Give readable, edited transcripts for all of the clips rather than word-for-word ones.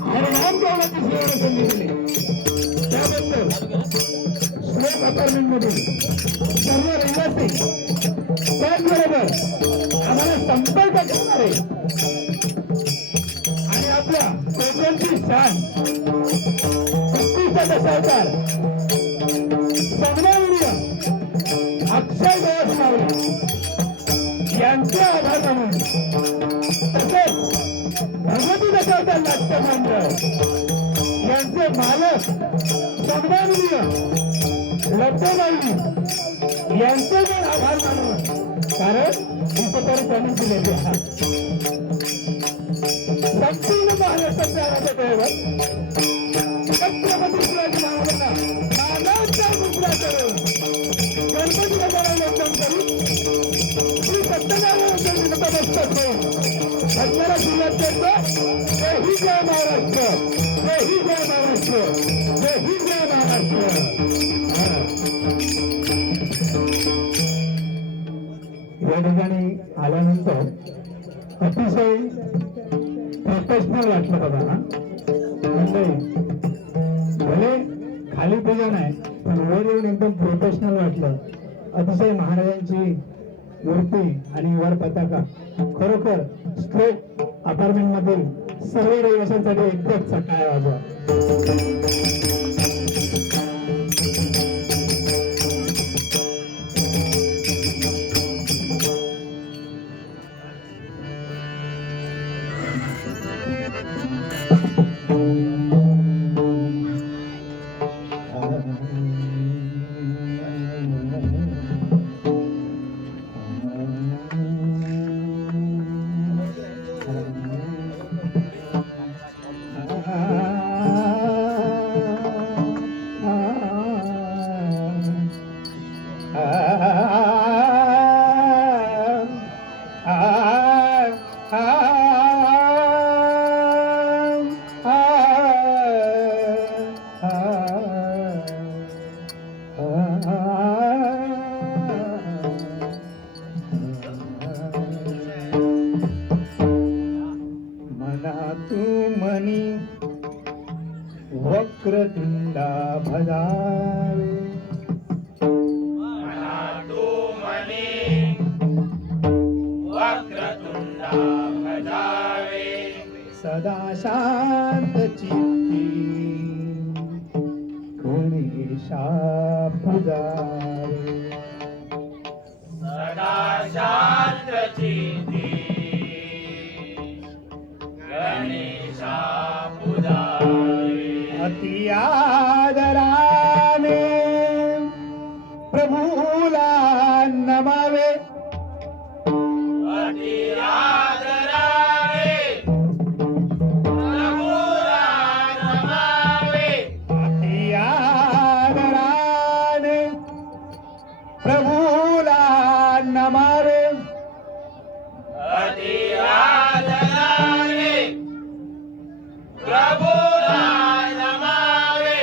हरिनामदेवाची सेवा संधी दिली त्याबद्दल श्लोक अपार्टमेंटमधील सर्व रहिवासी त्याचबरोबर आम्हाला संपर्क करणारे आणि आपल्या कोकणची शान उत्कृष्ट दशावतार सन्माननीय अक्षय गवस मावळे यांचे आभार मानून तसेच भगवती दशावतार नाट्य मंडळ यांचे मालक सन्माननीय लब्धमाई यांचे पण आभार मानून कारण तरी त्यांनी दिलेले आहात संपूर्ण महाराष्ट्राचे आराध्य दैवत छत्रपती शिवाजी महाराजांना मानाचा मुद्रा करून गणपती बाबाला वंदन करून श्री सत्यनारायण नतमस्तक होऊन भजनाला सुरुवात करतो जय ही जय महाराष्ट्र जय ही जय महाराष्ट्र जय ही जय महाराष्ट्र. या ठिकाणी आल्यानंतर अतिशय प्रोफेशनल वाटलं बघा ना म्हणजे भले खाली पूजा नाही पण वर येऊन एकदम प्रोफेशनल वाटलं. अतिशय महाराजांची मूर्ती आणि वर पताका खरोखर स्ट्रोक अपार्टमेंट मधील सर्व रहिवाशांसाठी एकच सकाळ वाजवा. वक्रतुंडा भजावे वक्रतुंडा भजावे सदा शांत चित्ती गणेशा पूजावे सदा शांत चित्ती गणेशा पूजावे अति आदराने प्रभूला नमावे अति आदराने प्रभूला नमावे अति आदराने प्रभूला नमावे अति आदराने प्रभूला नमावे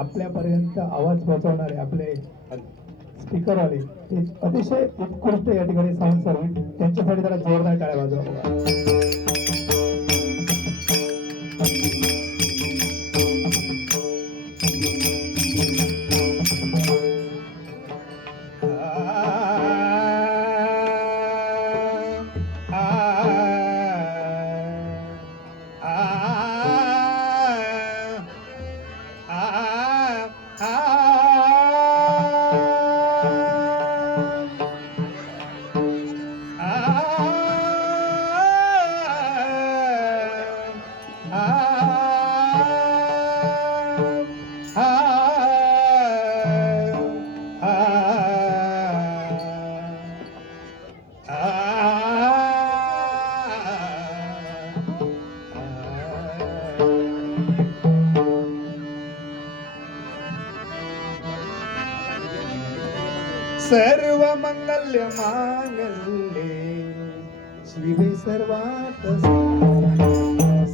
आपल्यापर्यंत आवाज पोहोचवणारे आपले स्पीकरवाले ते अतिशय उत्कृष्ट या ठिकाणी साऊंड सर्व्हिस, त्यांच्यासाठी जरा जोरदार टाळ्या वाजवा बघा. सर्व मंगल्य मांगल्ये शिवे सर्वार्थ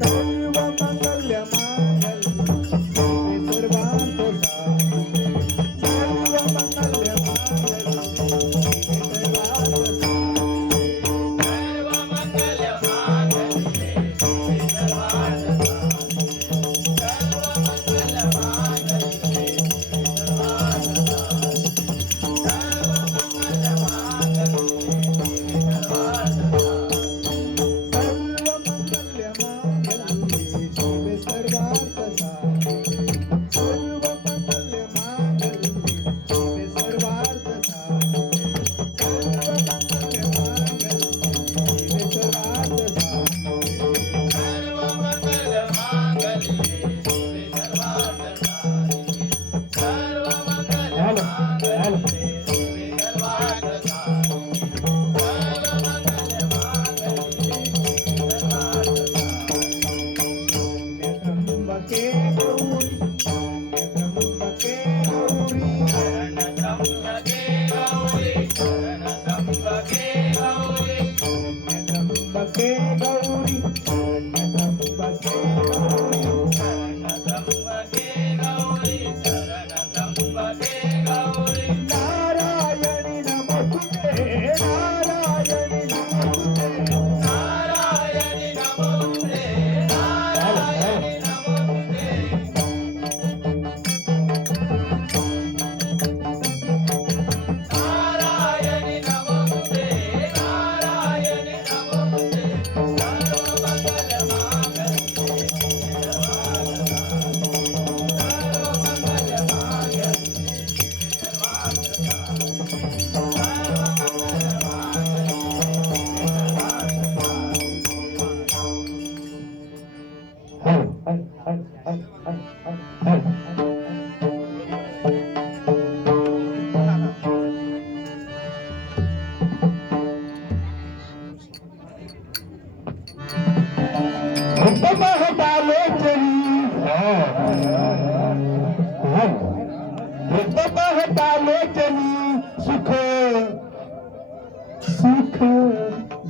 सर्व मंगल्य मांगल्ये शिवे सर्वार्थ सर्व मंगल्य मांगल्ये शिवे सर्वार्थ सुख सुख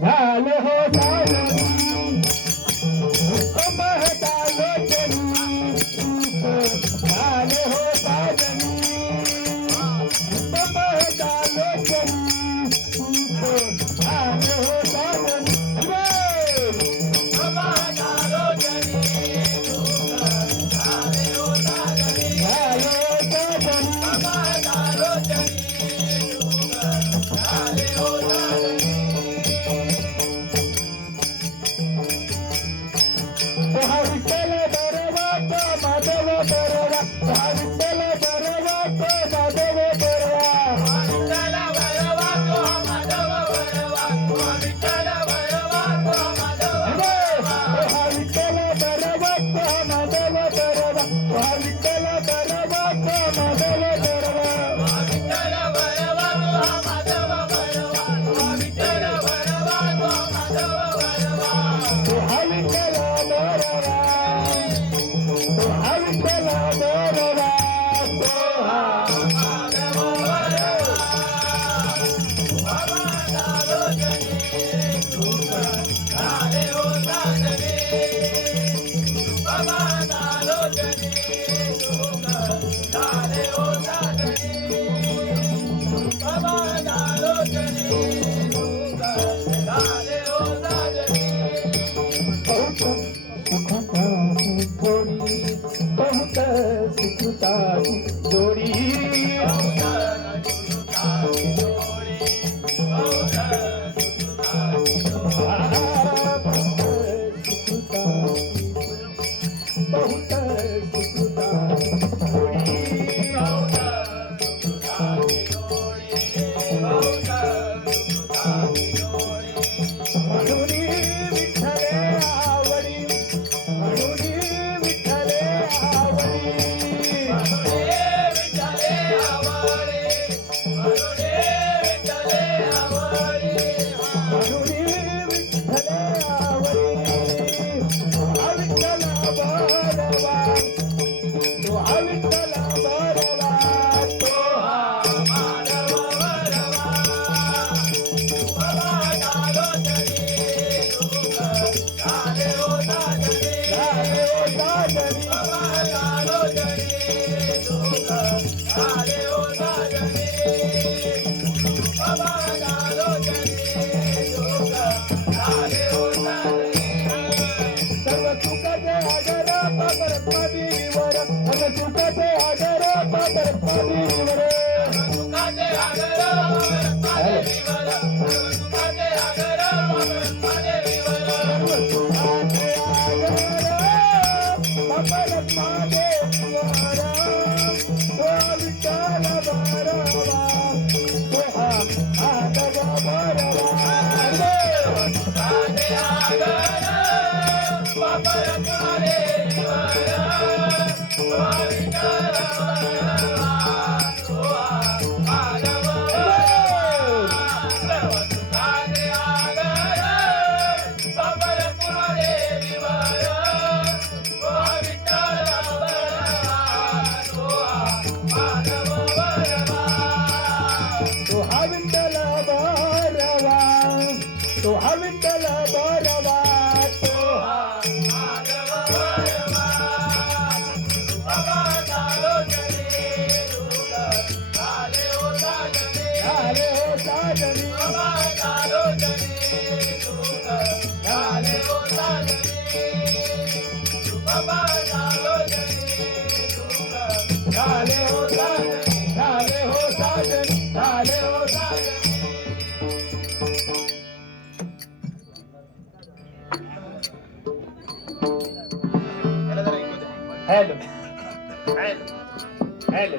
झाले हो झाले हो झुलताची जोडी बहुत म्हणून विठ्ठले आवडी म्हणून विठ्ठले आवडी म्हणून विठ्ठले आवडी हा विठ्ठल बरवा तो हा विठ्ठल बरवा तो झाले ओ साजनी सर्व सुखाचे आगर पापरत्मादीवर सर्व सुखाचे आगर पापरत्मादीवर तो हा विठ्ठल बरवा तो हा विठ्ठल बरवा तो झाले हो साजनी झाले हो साजनी झाले हो साजनी झाले हो साजनी hello hello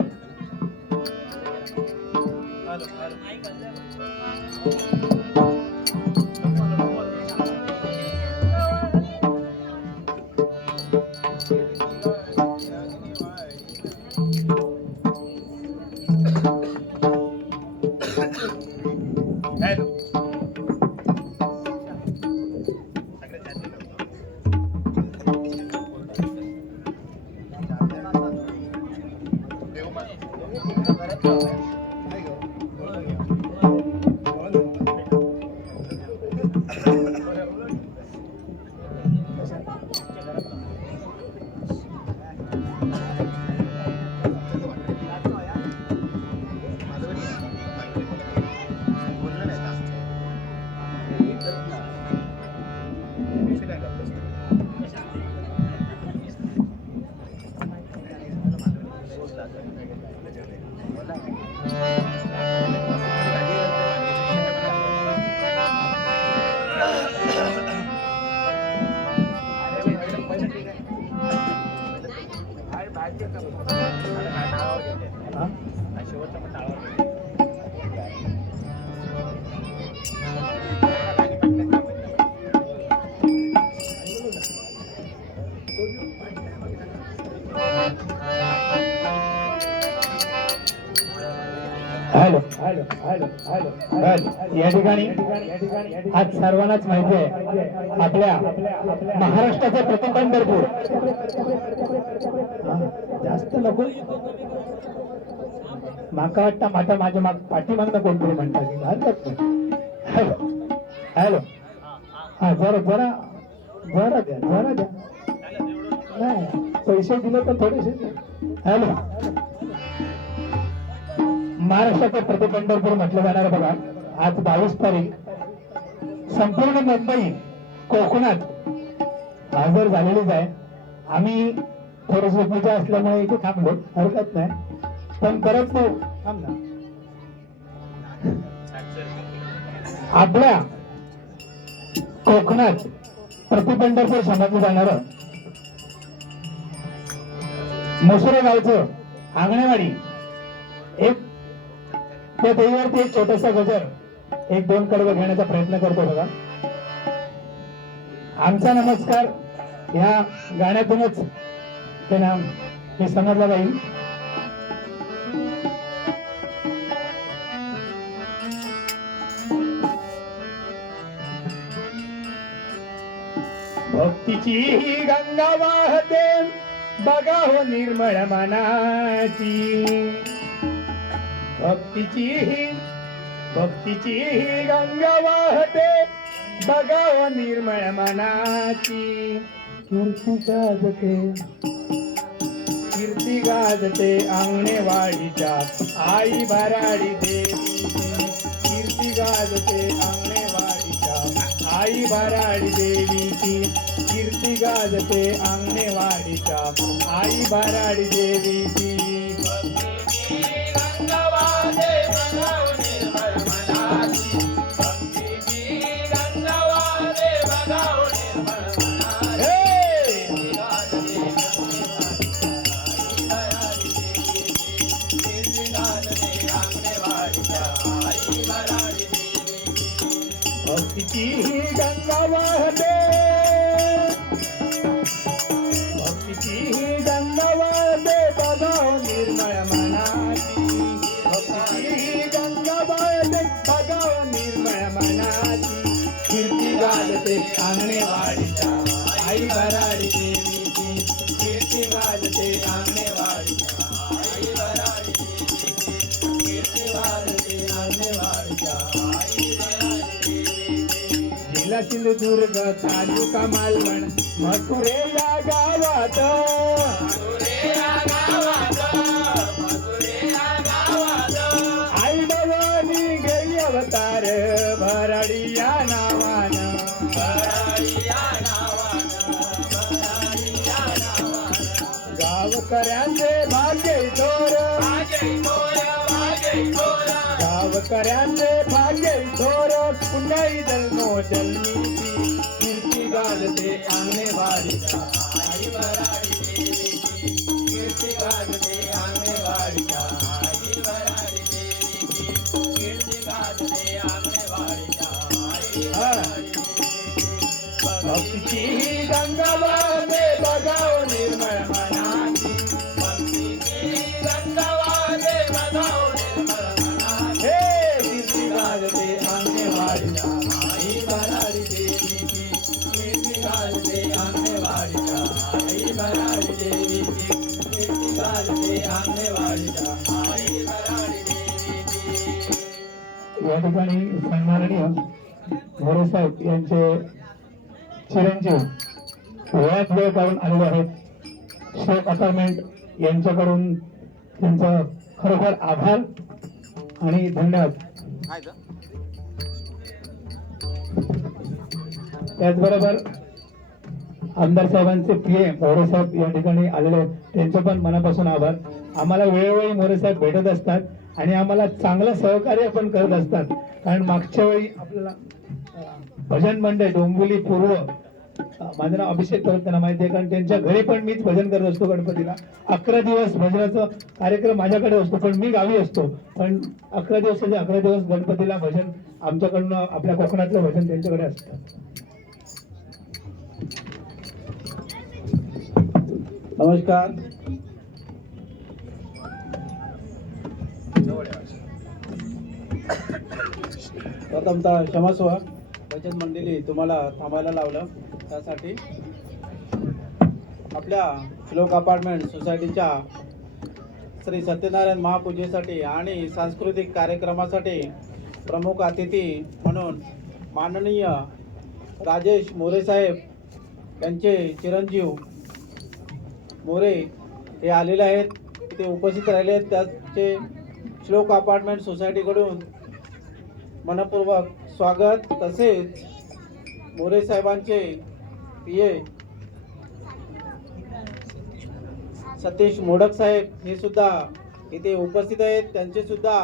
hello hello hello hello या ठिकाणी आज सर्वांनाच माहिती आहे आपल्या महाराष्ट्राचे प्रथम पंढरपूर जास्त नको माका वाटतं माझ्या माझ्या पाठीमागनं कोणतरी म्हणतात हरकत नाही. हॅलो हॅलो हा जरा जरा जरा द्या जरा द्या नाही पैसे दिले तर थोडेसे द्या. हॅलो महाराष्ट्राचे प्रथम पंढरपूर म्हटलं जाणार बघा. आज 22 तारीख संपूर्ण मुंबई कोकणात हजर झालेलीच आहे. आम्ही थोडीशी पूजा असल्यामुळे इथे थांबलो, हरकत नाही. पण परत थांब ना. आपल्या कोकणात प्रतिपंढरपूर समजलं जाणार मुसरे गावचं अंगणेवाडी एक त्या देवीवरती एक छोटासा गजर 1-2 कडवं घेण्याचा प्रयत्न करतो बघा. आमचा नमस्कार ह्या गाण्यातूनच ते नाम हे समजलं जाईल. भक्तीची ही गंगा वाहते बघा हो निर्मळ मनाची. भक्तीची ही गंगा वाहते बघा हो निर्मळ मनाची. कीर्ती गाजते अंगणेवाडीच्या आई भराडी देवी. कीर्ती गाजते अंगणेवाडीच्या आई भराडी देवीची. कीर्ती गाजते अंगणेवाडीच्या आई भराडी देवीची. भक्तीची ही गंगा वाहते. भक्तीची ही गंगा वाहते बघा हो निर्मळ मनाची. भक्तीची ही गंगा वाहते बघा हो निर्मळ मनाची. कीर्ती गाजते अंगणेवाडीच्या आई भराडी देवीची. कीर्ती गाजते अंगणेवाडीच्या आई भराडी देवीची. कीर्ती गाजते अंगणेवाडीच्या आई भराडी देवीची. जिल्हा सिंधुदुर्ग तालुका मालवण मथुरे या गावात. आई भवानी गई अवतार भराडी या नावानं. गावकऱ्यांचे भाग्य थोर. गावकऱ्यांचे भाग्य थोर. पुन्हाही जन्मो जन्मीची. कीर्ती गाजते अंगणेवाडीच्या आई भराडी देवीची. कीर्ती गाजते अंगणेवाडीच्या आई भराडी देवीची. कीर्ती गाजते अंगणेवाडीच्या आई भराडी देवीची. भक्तीची ही गंगा वाहते बघा हो निर्मळ मनाची. भक्तीची गंगा वाहते बघा हो निर्मळ मनाची. हे कीर्ती गाजते अंगणेवाडीच्या आई भराडी देवीची. कीर्ती गाजते अंगणेवाडीच्या आई भराडी देवीची. कीर्ती गाजते अंगणेवाडीच्या आई भराडी देवीची. या ठिकाणी सन्माननीय मोरे साहेब यांचे चिरंजीव वेळात वेळ काढून आलेले आहेत. श्लोक अपार्टमेंट यांच्याकडून त्यांचं खरोखर आभार आणि धन्यवाद. त्याचबरोबर आमदार साहेबांचे प्रिय मोरे साहेब या ठिकाणी आलेले आहेत, त्यांचे पण मनापासून आभार. आम्हाला वेळोवेळी मोरे साहेब भेटत असतात आणि आम्हाला चांगलं सहकार्य पण करत असतात. कारण मागच्या वेळी आपल्याला भजन मंडळ डोंबिवली पूर्व, माझं नाव अभिषेक करत त्यांना माहिती आहे, कारण त्यांच्या घरी पण मीच भजन करत असतो गणपतीला. 11 दिवस भजनाचा कार्यक्रम माझ्याकडे असतो, पण मी गावी असतो. पण 11 दिवसाचे 11 दिवस गणपतीला भजन आमच्याकडनं, आपल्या कोकणातलं भजन त्यांच्याकडे असतं. नमस्कार. प्रथमतः क्षमस्व, भजन मंडळी तुम्हाला थांबायला लावलं त्यासाठी. आपल्या श्लोक अपार्टमेंट सोसायटीच्या श्री सत्यनारायण महापूजेसाठी आणि सांस्कृतिक कार्यक्रमासाठी प्रमुख अतिथी म्हणून माननीय राजेश मोरे साहेब यांचे चिरंजीव मोरे हे आलेले आहेत, ते उपस्थित राहिले आहेत. त्याचे श्लोक अपार्टमेंट सोसायटीकडून मनपूर्वक स्वागत. तसेच मोरे साहेबांचे पीए सतीश मोडक साहेब हे सुद्धा इथे उपस्थित आहेत. त्यांचे सुद्धा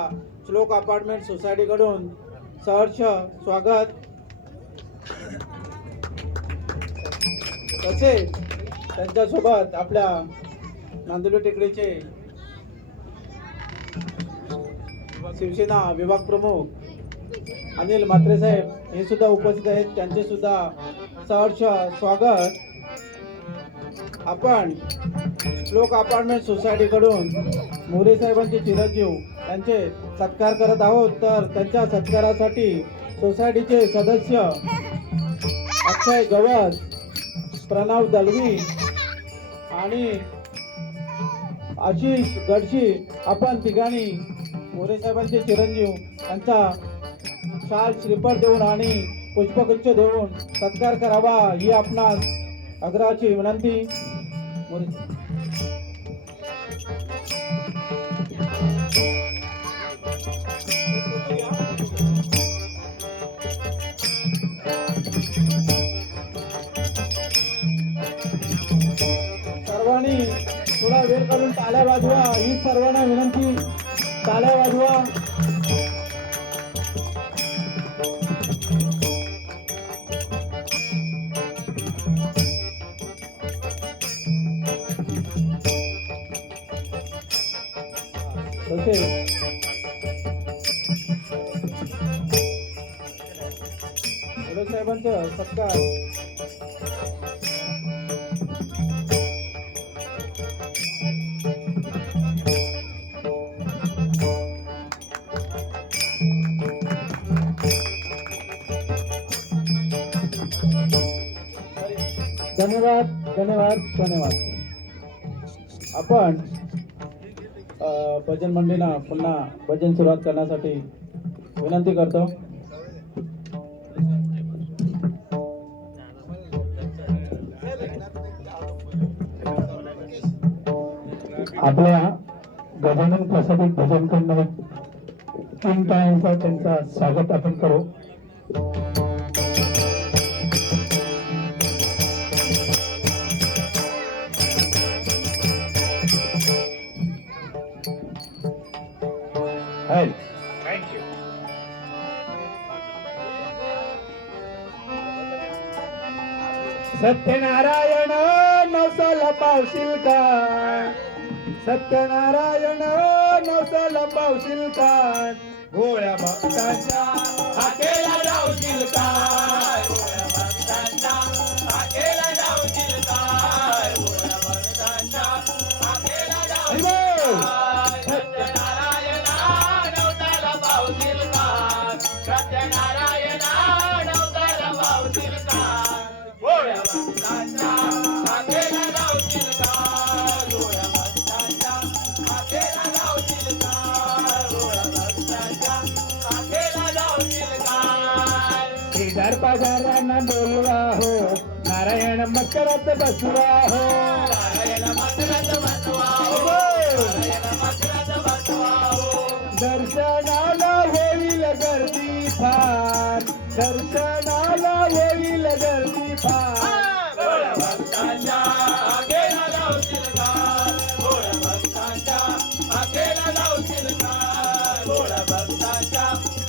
श्लोक अपार्टमेंट सोसायटीकडून सहर्ष स्वागत. तसेच त्यांच्यासोबत आपल्या नांदुली टेकडीचे शिवसेना विभाग प्रमुख अनिल म्हात्रे साहेब हे सुद्धा उपस्थित आहेत. त्यांचे सुद्धा सहर्ष स्वागत. आपण श्लोक अपार्टमेंट सोसायटीकडून मोरे साहेबांचे चिरंजीव यांचे सत्कार करत आहोत. तर त्यांच्या सत्कारासाठी सोसायटीचे सदस्य अक्षय गवस, प्रणव दलवी आणि आशिष गडशी आपण तिघांनी मोरे साहेबांचे चिरंजीव यांचा शाल श्रीफळ देऊन आणि पुष्पगुच्छ देऊन सत्कार करावा ही आपणास आग्रहाची विनंती. मोरे सर्वांनी थोडा वेळ काढून टाळ्या वाजवा ही सर्वांना विनंती. टाळ्या वाजवा. तसेच मोरे साहेबांचा सत्कार धन्यवाद धन्यवाद धन्यवाद. आपण भजन मंडळींना पुन्हा भजन सुरुवात करण्यासाठी विनंती करतो. आपल्या गजानन प्रसादिक भजन करणारे किंग टाइमचा त्यांचा स्वागत आपण करू. थँक्यू. सत्यनारायण नवसाला पावशील का? सत्यनारायण नवसाला पावशील का? भोळ्या भक्तांच्या हाकेला जाऊतील काय? भोळ्या भक्तांच्या हाकेला जाऊतील काय? भोळ्या भक्तांच्या हाकेला जाऊतील काय? सत्यनारायणा नवसाला पावतील काय? सत्यनारायणा नवसाला पावतील काय? भोळ्या भक्तांच्या हाकेला जाऊतील काय? भोळ्या भक्तांच्या हाकेला जाऊतील काय? भोळ्या भक्तांच्या हाकेला जाऊतील काय? श्रीधर पगारांना बोलवा हो, नारायण मकरात बसवा हो. नारायण मकरात बसवा हो, नारायण मकरात बसवा हो. दर्शनाला होईल गर्दी फार, दर्शनाला होईल गर्दी फार. भोळ्या भक्तांच्या हाकेला जाऊतील काय? भोळ्या भक्तांच्या हाकेला जाऊतील काय? भोळ्या भक्तांच्या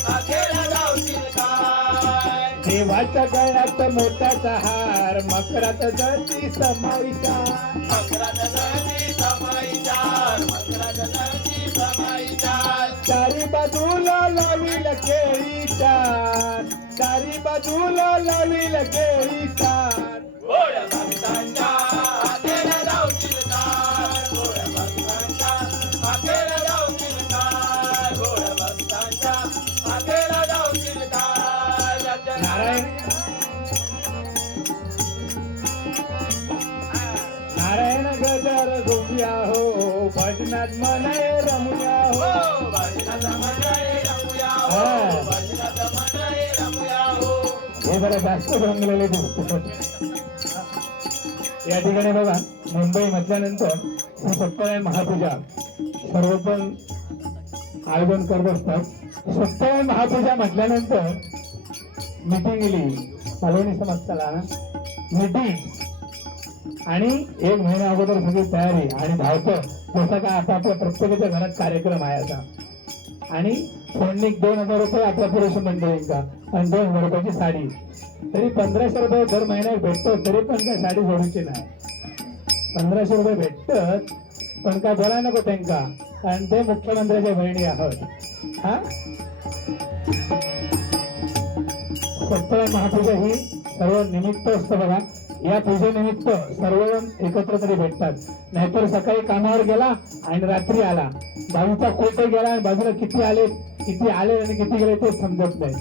हाकेला जाऊतील काय? देवाच्या गळ्यात मोठाचा हार, मकरात जळती समाईचा. मकरात जळती समाईचा, मकरात जळती समाईचा. चारी बाजूला लावील केळी चार, चारी बाजूला लावील केळी चार. भोळ्या भक्तांच्या हाकेला जाऊतील काय? भोळ्या भक्तांच्या हाकेला जाऊतील काय? भोळ्या भक्तांच्या हाकेला जाऊतील काय? नारायण नारायण गजर गोप्या हो, भजनात मनाय रमुया हो. हो, भजनात मंडळी रमुया हो, हा. भजनात मंडळी रमुया हो. हे जरा जास्त रंगलेले दिसत. या ठिकाणी बघा, मुंबई म्हटल्यानंतर ही सत्यनारायण महापूजा सर्व पण आयोजन करत असतात. सत्यनारायण महापूजा म्हटल्यानंतर मीटिंग गेली सलोनी समजताला मीटिंग आणि 1 महिना अगोदर सगळी तयारी आणि धावतं जसं काय आपापल्या प्रत्येकाच्या घरात कार्यक्रम आहे आता. आणि फोडणी 2000 रुपये आपल्या पुरुष मंडळींका आणि 2000 रुपयाची साडी, तरी 1500 रुपये दर महिन्यात भेटतात. तरी पण काय साडी सोडूची नाही. 1500 रुपये भेटतात पण काय बोलाय नको त्यांका, कारण ते मुख्यमंत्र्याच्या बहिणी आहोत. हा सत्यनारायण महापूजा ही सर्व निमित्त असतं बघा. या पूजेनिमित्त सर्वजण एकत्र तरी भेटतात. नाहीतर सकाळी कामावर गेला आणि रात्री आला, बाजूचा कोटे गेला आणि बाजूला किती आले आणि किती गेले ते समजत नाही.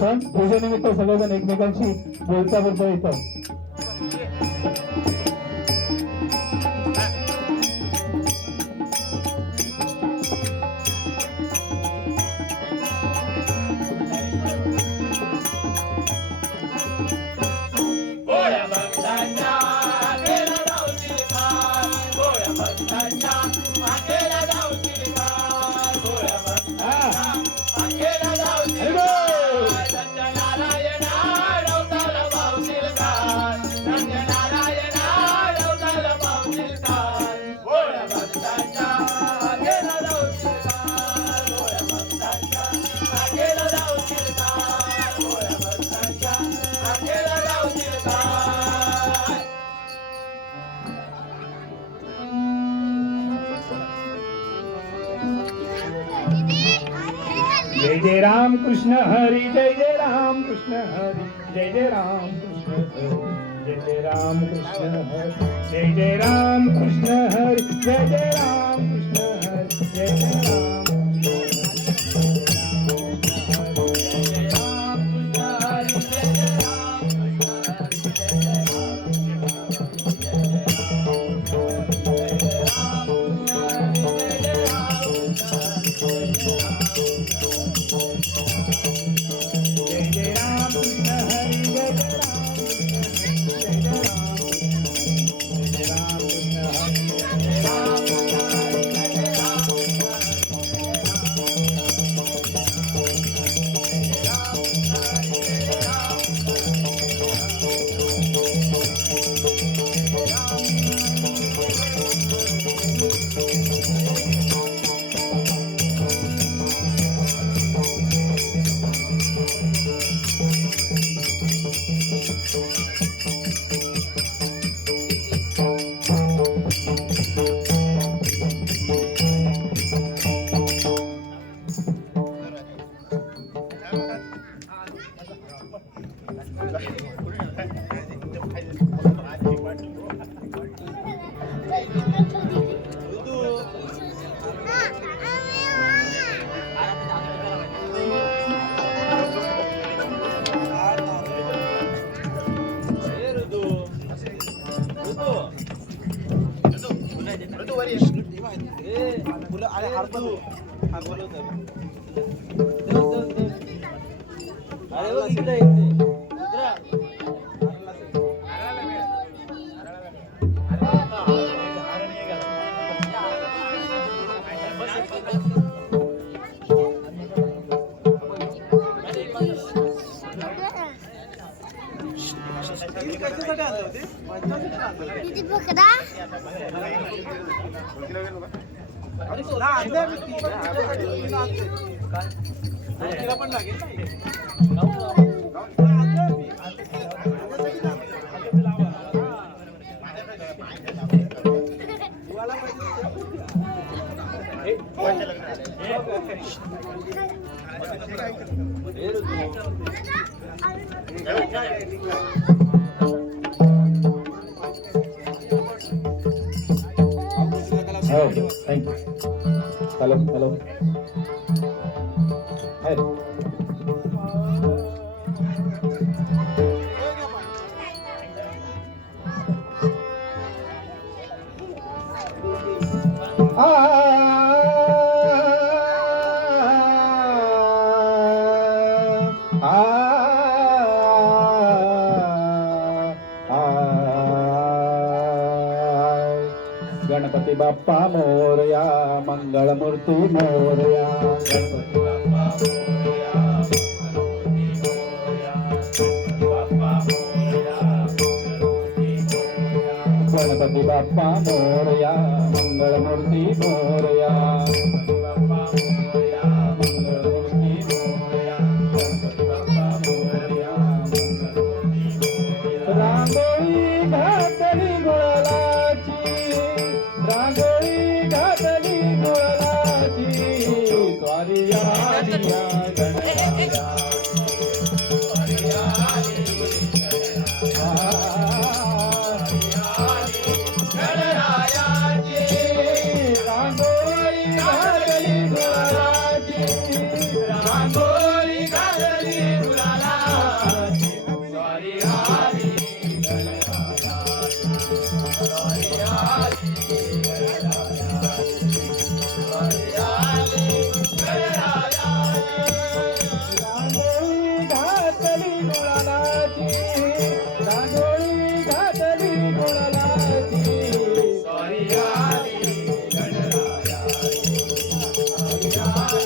पण पूजेनिमित्त सगळेजण एकमेकांशी बोलता येतं. गोळ्या भक्तांच्या आखेला जाऊतील काल, गोळ्या भक्तांच्या आखेला जाऊतील काल, गोळ्या भक्तांच्या आखेला जाऊतील काल. सत्यनारायणा रवसाला पावतील काल, सत्यनारायणा रवसाला पावतील काल, गोळ्या भक्तांच्या आखेला जाऊतील काल, गोळ्या भक्तांच्या आखेला जाऊतील काल, गोळ्या भक्तांच्या आखेला जाऊतील काल. जय जय राम कृष्ण हरी, जय जय राम कृष्ण हरी, जय जय राम कृष्ण हरी, जय जय राम कृष्ण हरी, जय जय राम कृष्ण हरी, जय जय राम कृष्ण हरी, जय जय राम किती बकरा हो thank you. Hello hello hi. Ganpati Bappa Morya, Mangalmurti Morya, Ganpati Bappa Morya, Mangalmurti Morya, Ganpati Bappa Morya, Mangalmurti Morya. Ganpati Bappa Morya, Mangalmurti Morya, Ganpati Bappa Morya, Mangalmurti Morya, Ganpati Bappa Morya, Mangalmurti Morya. Rangoli घातली गुळाची, रांगोळी घातली गुळाची, स्वारी आली या गणराया. रांगोळी घातली गुळाची, रांगोळी घातली गुलालाची, स्वारी आली गणरायाची, स्वारी आली गणरायाची, स्वारी आली गणरायाची. रांगोळी घातली गुळाची, रांगोळी घातली गुळाची, स्वारी आली गणरायाची, स्वारी आली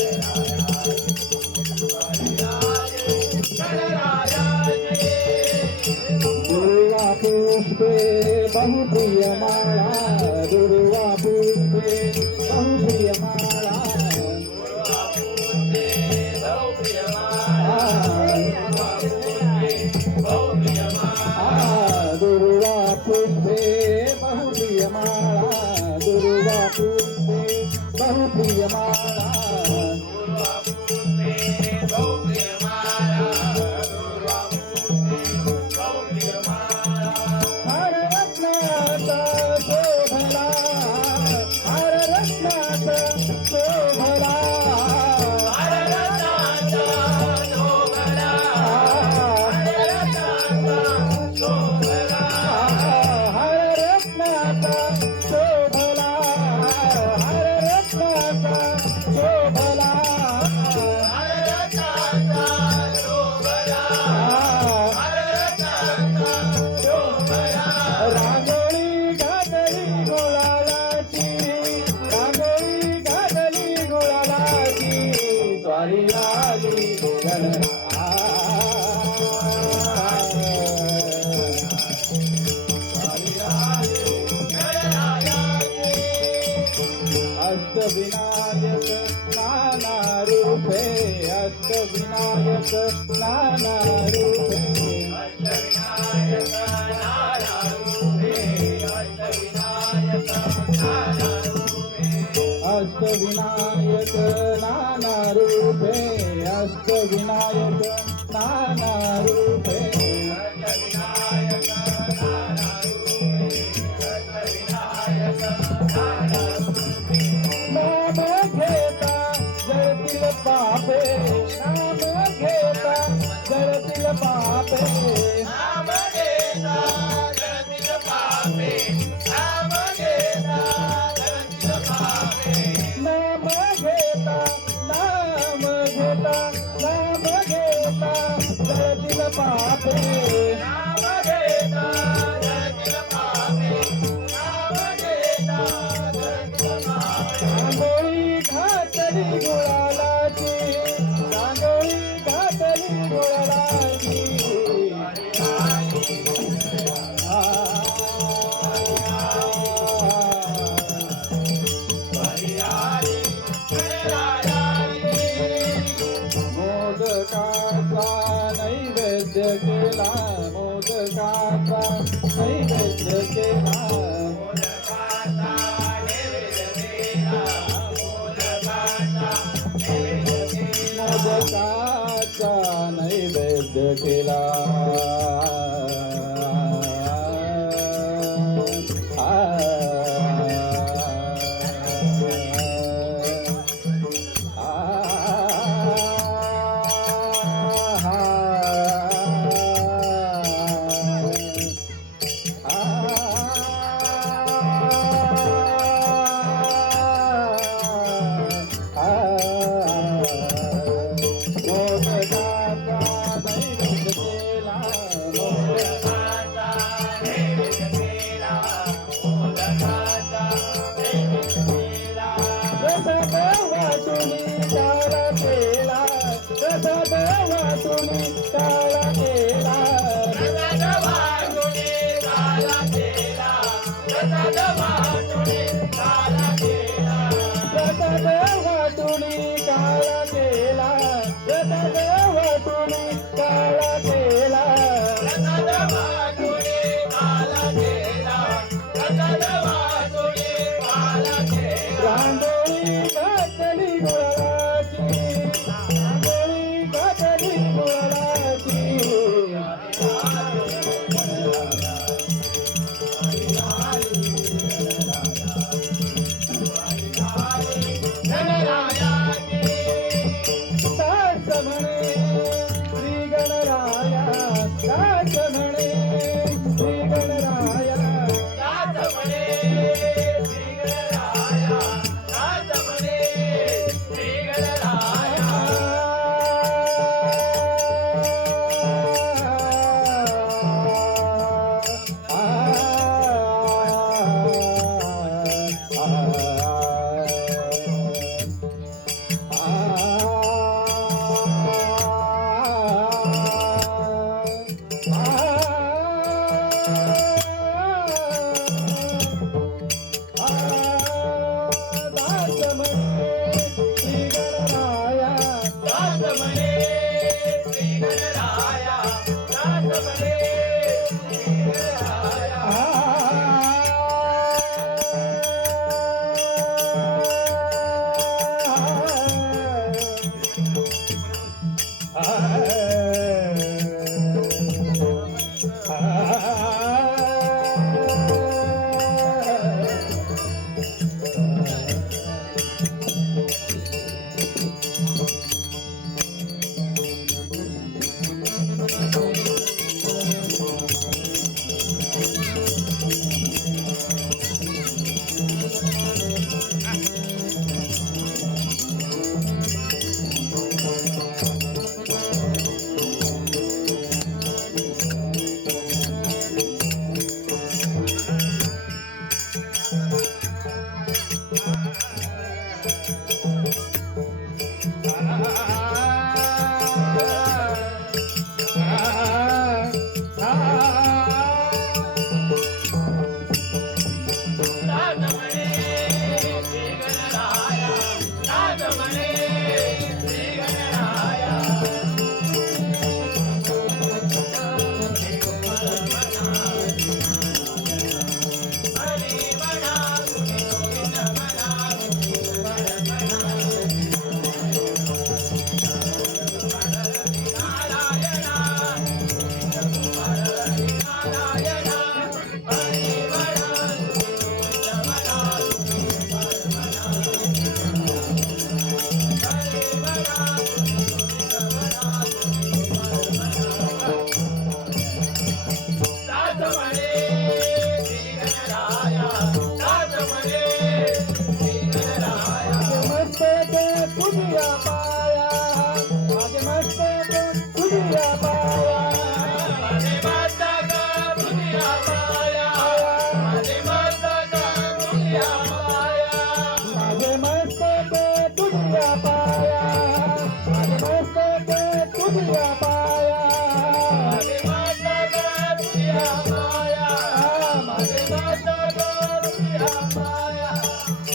गणरायाची, स्वारी आली गणरायाची. दुर्वा पुष्पे बहुप्रियमाला, दुर्वा पुष्पे बहुप्रियमाला, दुर्वा पुष्पे बहुप्रियमाला, दुर्वा पुष्पे बहुप्रियमाला, हर रत्नाचा शोभला, हर रत्नाचा शोभला, हर रत्नाचा शोभला, हर रत्नाचा शोभला, हर रत्नाचा शोभला, हर रत्नाचा शोभला. रांगोळी घातली गुलालाची, रांगोळी घातली गुलालाची, स्वारी आली गणराया. अष्टविनायक नाना रूपे, अष्टविनायक नाना रूपे, अष्टविनायक नाना रूपे, अष्टविनायक नाना रूपे, नाम घेता जळतील पापे, नाम घेता जळतील पापे, नाम घेता जळतील पापे, नाम घेता जळतील पापे. नाम घेता, नाम घेता, नाम घेता जळतील पापे, नाम घेता जळतील पापे, नाम घेता जळतील पापे. रांगोळी घातली गुळालाची, रांगोळी घातली गुळालाची, स्वारी आली गणरायाची. मोदकाचा नैवेद्य केला, मोदकाचा नैवेद्य केला, मोदकाचा नैवेद्य केला, मोदकाचा नैवेद्य केला. मोदकाचा नैवेद्य केला. रसात वाटुनी काला केला, वाटुनी काळा केला वाटुनी काळा केला रांगोळी घातली गुळाची रांगोळी घातली गुळाची दास म्हणे श्री गणराया दास म्हणे श्री गणराया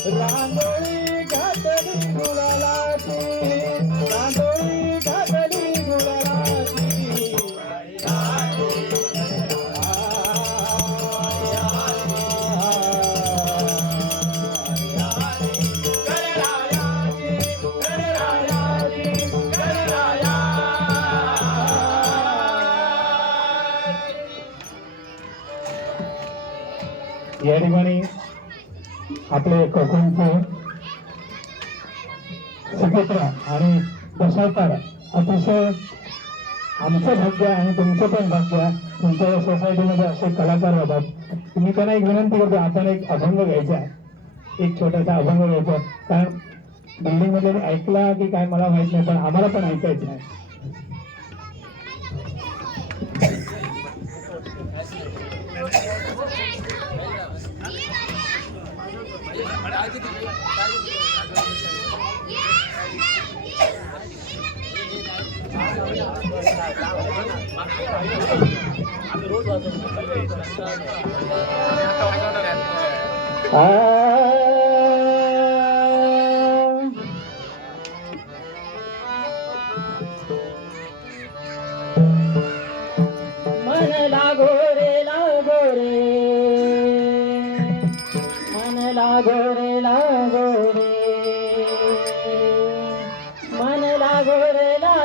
रांगोळी घातली गुलालाची रांगोळी घातली गुलालाची या ठिकाणी आपले कोकणचे सुपुत्र आणि दशावतार अतिशय आमचं भाग्य आणि तुमचं पण भाग्य तुमच्या या सोसायटीमध्ये असे कलाकार होतात. मी त्यांना एक विनंती करतो, आपण एक अभंग घ्यायचा, एक छोटासा अभंग घ्यायचा. कारण बिल्डिंग मध्ये ऐकला की काय मला माहित नाही, पण आम्हाला पण ऐकायचं आहे.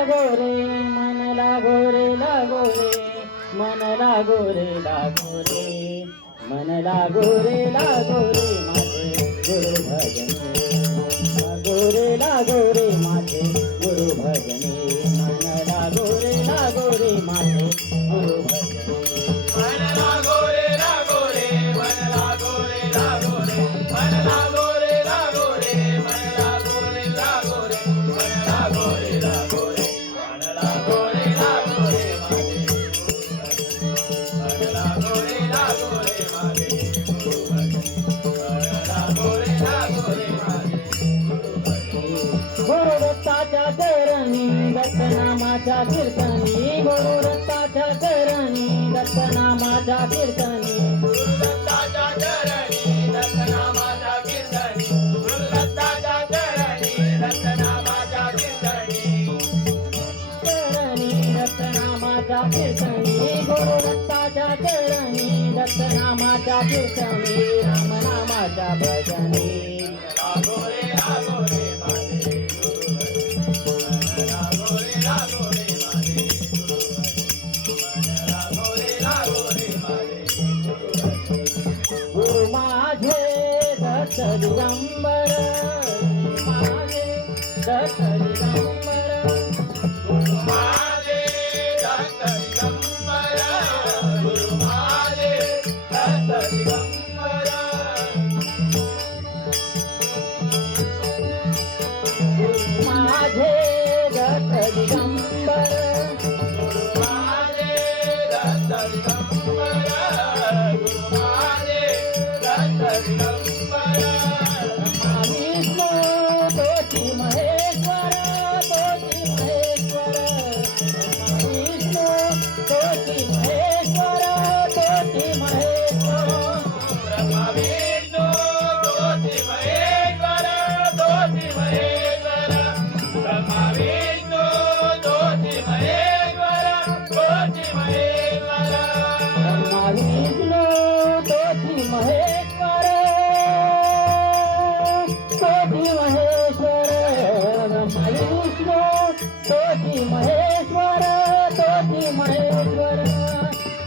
लागो रे मन लागो रे लागो रे मन लागो रे लागो रे मन लागो रे लागो रे माझे गुरु भजने लागो रे माझे गुरु भजने मन लागो रे माझे गुरु भजने मन लागो रे लागो रे मन लागो रे लागो रे मन लागो रे लागो रे मन लागो रे लागो रे मन लागो रे लागो रे मन लागो रे लागो रे मन लागो रे लागो रे माझे गुरु भजने मन लागो रे लागो रे माझे गुरु दत्ताच्या चरणी दत्तनामाच्या कीर्तनी गुरु दत्ताच्या चरणी दत्तनामाच्या कीर्तनी गुरुदत्ताच्या चरणी दत्तनामाच्या कीर्तनी गुरुदत्ताच्या चरणी दत्तनामाच्या कीर्तनी चरणी दत्तनामाच्या कीर्तनी गुरु दत्ताच्या चरणी दत्तनामाच्या कीर्तनी रामनामाच्या भजनी लागो रे माझे गुरु भजनी लागो रे माझे लागो रे माझे गुरु माझे दत्त दिगंबर माझे दत्त दिगंबर गुरु माझे दत्त दिगंबर गुरु माझे दत्त दिगंबर माझे दत्त दिगंबर गुरु माझे दत्त दिगंबर गुरु माझे दत्त दिगंबर विष्णू तोची महेश्वर विष्णू तोची महेश्वर ब्रह्मा विष्णू तोची महेश्वर ब्रह्मा विष्णू तोची महेश्वर ब्रह्मा विष्णू तोची महेश्वर ब्रह्मा विष्णू तोची महेश्वर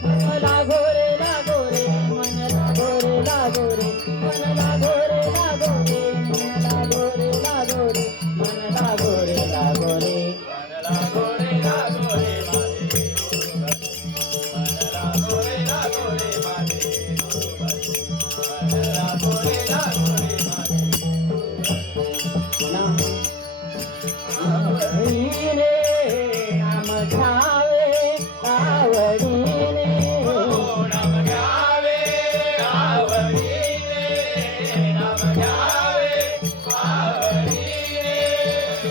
मन लागो रे लागो रे मन लागो रे लागो रे मन लागो रे लागो रे मन लागो रे लागो रे मन लागो रे लागो रे मन लागो रे लागो रे माझे गुरु भजनी मन लागो रे लागो रे माझे आवडीने नाम घ्यावे आवडीने नाम घ्यावे आवडीने नाम घ्यावे आवडीने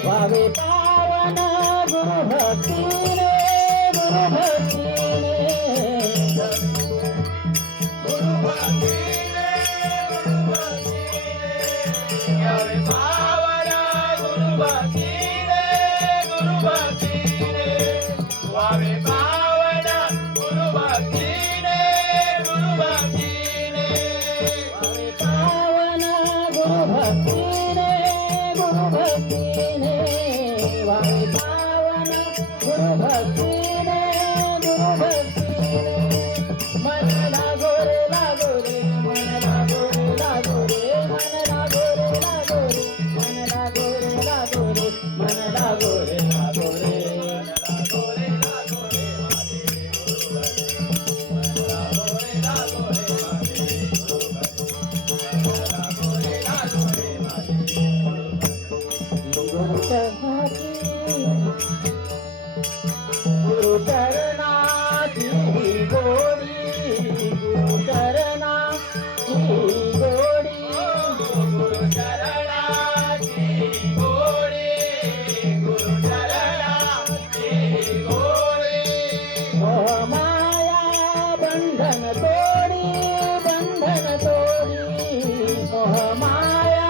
वावे पावन गुरु भक्तीने गुरु भक्तीने गुरु भक्तीने यावे पावना गुरु भक्तीने वावे पावना गुरु भक्तीने वावे पावन गुरु भक्तीने वावे पावन गुरु भक्तीने मन लागो रे लागो रे मन लागो रे लागो रे मन लागो रे लागो रे मन लागो रे लागो रे मन लागो रे लागो रे लागो रे माझे लागो रे माझे लागो रे माझे गुरु चरणाची गोडी गुरु चरणाची गोडी गुरु चरणाची गोडी गुरु चरणाची गोडी मोहमाया बंधन तोडी मोहमाया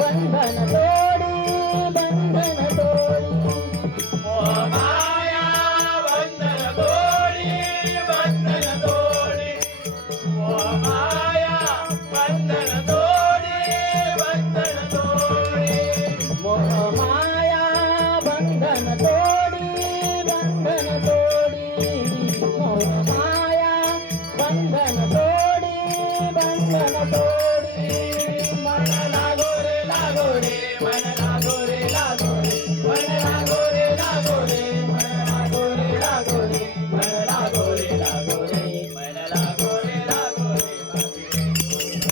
बंधन तोडी माया बंधन तोडी माया बंधन तोडी मोहमाया बंधन तोडी मन लागो रे लागो रे मन लागो रे लागो रे मन लागो रे लागो रे मन लागो रे लागो रे मन लागो रे लागो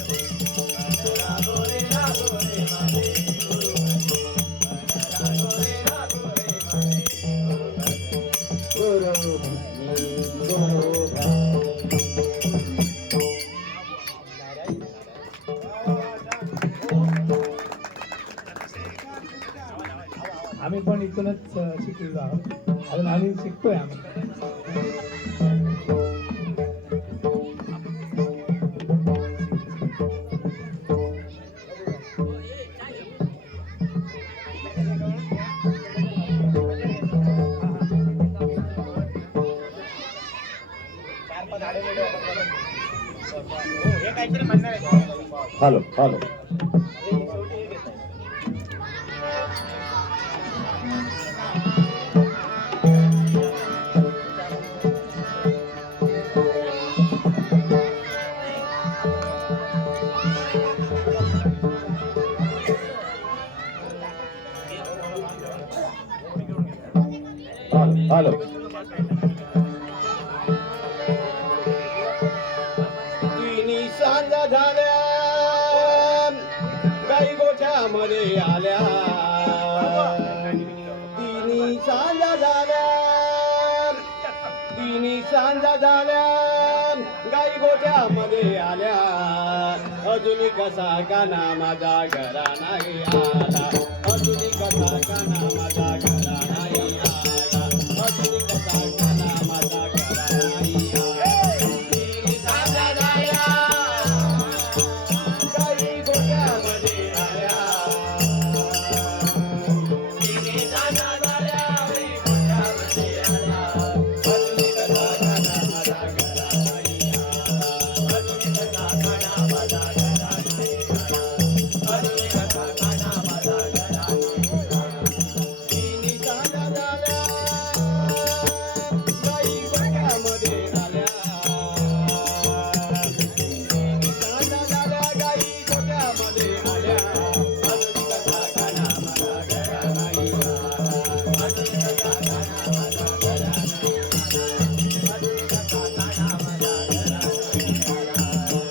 रे लागो रे लागो रे माझे गुरु लागो रे लागो रे माझे गुरु आम्ही पण इथूनच शिकलेलो आहोत अजून आम्ही शिकतोय आम्ही हॅलो हॅलो हॅलो तिन्ही सांज झाल्या गाई गोठ्यामध्ये आल्या तिन्ही सांज झाल्या तिन्ही सांज झाल्या गाई गोठ्यामध्ये आल्या अजून कसा काना माझा घरा नाही आला अजून कसा काना माझा घरा नाही आला अजून कसा काना माझा घरा नाही आला तिन्ही सांज झाल्या गाई गोठ्यामध्ये आल्या तिन्ही सांज झाल्या गाई गोठ्यामध्ये आल्या अजून कसा काना माझा घरा नाही आला अजून कसा काना माझा घरा नाही आला अजून कसा काना माझा घरा नाही आला तिन्ही सांज झाल्या गाई गोठ्यामध्ये आल्या तिन्ही सांज झाल्या गाई गोठ्यामध्ये आल्या अजून कसा काना माझा घरा नाही आला अजून कसा काना माझा घरा नाही आला अजून कसा काना माझा घरा नाही आला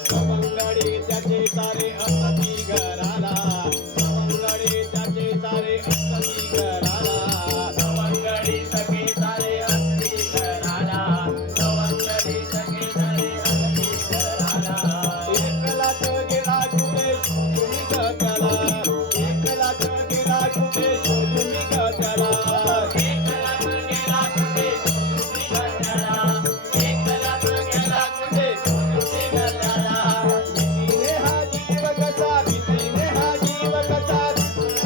सवंगडी त्याचे सारे असती घराला सवंगडी त्याचे सारे असती घराला सवंगडी सगळे सारे असती घराला सवंगडी सगळे सारे असती घराला एकलाच गेला कुठे तुम्ही गत्याला एकलाच गेला कुठे तुम्ही गत्याला एकलाच गेला कुठे तुम्ही गत्याला एकलाच गेला कुठे तुम्ही गत्याला भीतीने हा जीव कसा भीतीने हा जीव कसा भीतीने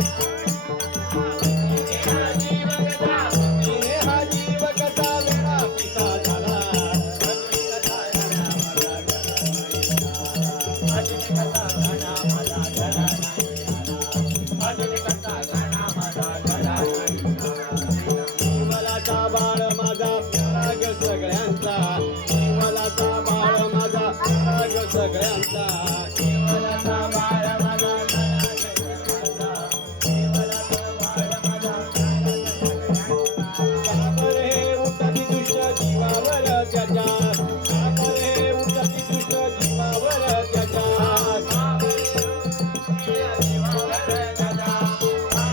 हा जीव कसा भीतीने हा जीव कसा वेडा पिता झाला अजून कसा काना माझा घरा नाही आला अजून कसा काना माझा घरा नाही आला अजून कसा काना माझा घरा नाही आला जीवलाचा बाळ माझा राग सगळ्यांचा जीवलाचा बाळ माझा राग सगळ्यांचा जीवलाचा बाळ माझा राग सगळ्यांचा जीवलाचा बाळ माझा राग सगळ्यांचा